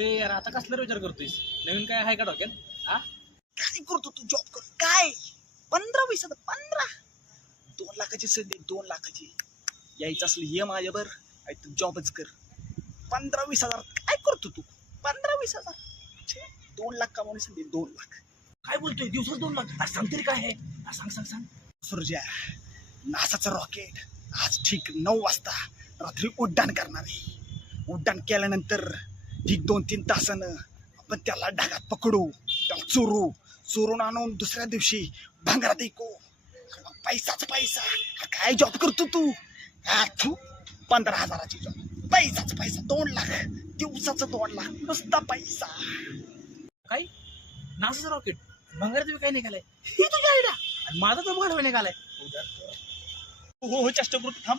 ए यार आता कसला विचार करतोयस? नवीन काय आहे का डोक्यात? हा काय करतो तू जॉब कर काय 15-20 हजार 15 2 लाखाची संधी 2 लाखाची यायचं असलं ये माझ्यावर तू जॉबच कर 15-20 हजार काय करतो तू 15-20 हजार 2 लाख कमावणे संधी 2 लाख काय बोलतोय? दिवसात 2 लाख? आज सांग तरी काय आहे? आज सांग. सुरज्या नासाचं रॉकेट आज ठीक 9 वाजता रात्री उड्डाण करणार आहे. उड्डाण केल्यानंतर ठीक 2-3 तासानं आपण त्याला ढगात पकडू, त्याला चोरून आणून दुसऱ्या दिवशी भांगरात ऐकू. पैसाच पैसा. काय जॉब करतो तू? 15 हजाराची जॉब, पैसाच पैसा 2 लाख दिवसाचं 2 लाख नुसता पैसा. काय नासाचं रॉकेट भंगारात तुम्ही काय निघालाय? ही तुझी आयडिया आणि माझा तो भंगार निघालाय. हो चेष्टा करतो थांब